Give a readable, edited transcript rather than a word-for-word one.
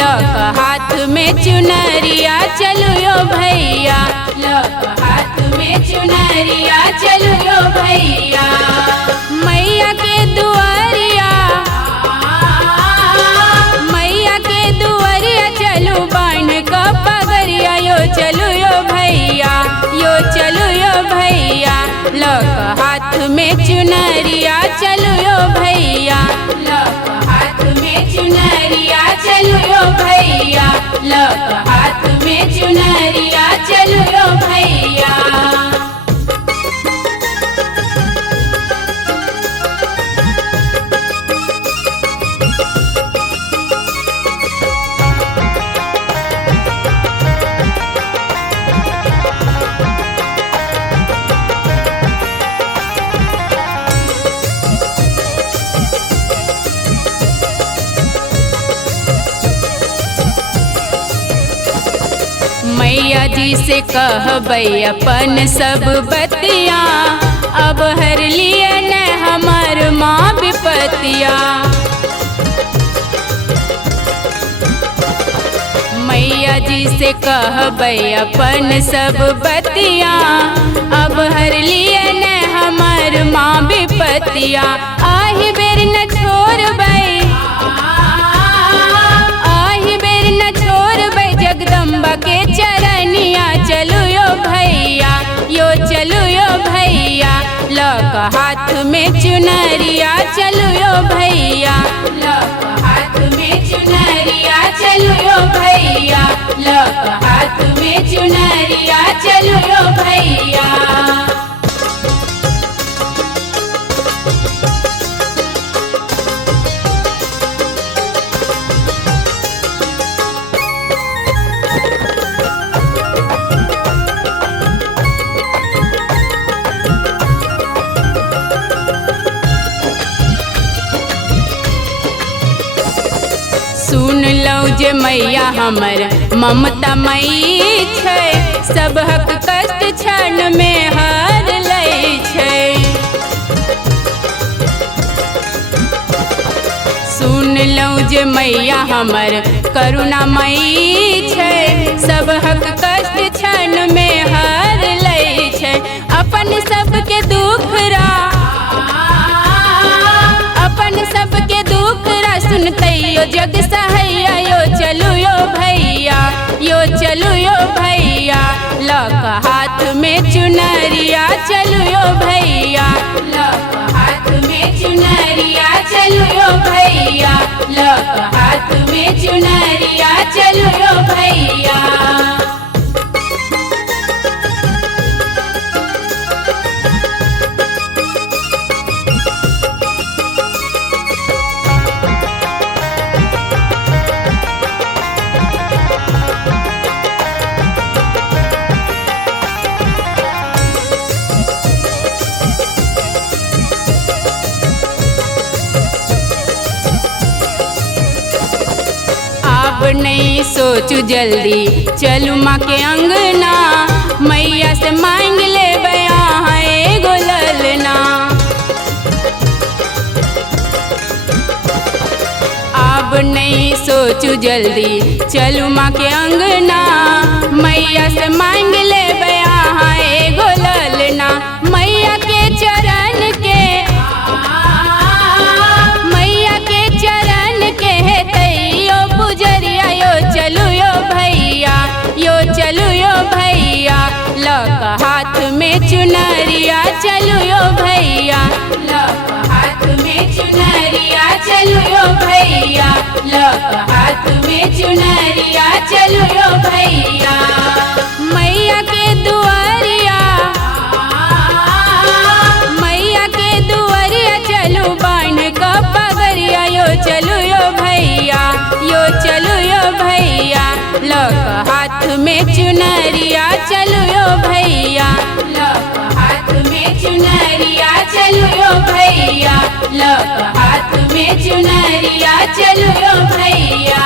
Luck हाथ में चुनरिया चलू यो भैया, लक हाथ में चुनरिया चलू यो भैया। मैया के दुआरिया, मैया के दुआरिया चलू बांध क पगरिया यो चलू यो भैया, यो चलू यो भैया। लक हाथ में चुनरिया चलू यो भैया, लक हाथ में चुनरिया चलू यो भैया, लक हाथ में चुनरिया चलू यो भैया। मैया जी से कहबै अपन सब बतिया, अब हर लिए न हमार माँ विपतिया। मैया जी से कहबै अपन सब बतिया, अब हर लिए न हमार माँ विपतिया। आहि बेर न छोड़बै, आहि बेर न छोड़बै जगदम्बा के चरनिया चलू यो भैया, यो चलू यो भैया। लक हाथ में चुनरिया चलू यो भैया, लक हाथ में चुनरिया चलू यो भैया, लक हाथ में चुनरिया चलू यो भैया। सुन लो जे मैया हमर ममता मई छै, सब हक कष्ट क्षण में हर लै छै। सुन लो जे मैया हमर करुणामयी छै, सब हक कष्ट क्षण में हर लै छै। अपन सबके दुखरा, अपन सबके दुखरा सुनतै यो जग सहैया, यो चलू यो भैया, यो चलू यो भैया। लक हाथ में चुनरिया चलू यो भैया, लक हाथ में चुनरिया चलू यो भैया, लक हाथ में चुनरिया चलू यो भैया। अब नहीं सोचू जल्दी चलू माँ के अंगना, मैया से मांग ले यहाँ एगो ललना। अब नहीं सोचू जल्दी चलू माँ के अंगना, मैया से मांग ले यहाँ एगो ललना। मैया के चरण के, मैया के चरण के है तैयो पुजरिया, यो चलू यो भैया, यो चलू यो भैया। लक हाथ में चुनरिया चलू यो भैया, लक हाथ में चुनरिया चलू यो भैया, लक हाथ में चुनरिया चलू यो भैया। मैया के दुआरिया, मैया के दुआरिया चलू बांध क पगरिया, यो चलू यो भैया, यो चलू यो भैया। लक हाथ में चुनरिया चलू यो भैया, लक हाथ में चुनरिया चलू यो भैया, लक हाथ में चुनरिया चलू यो भैया।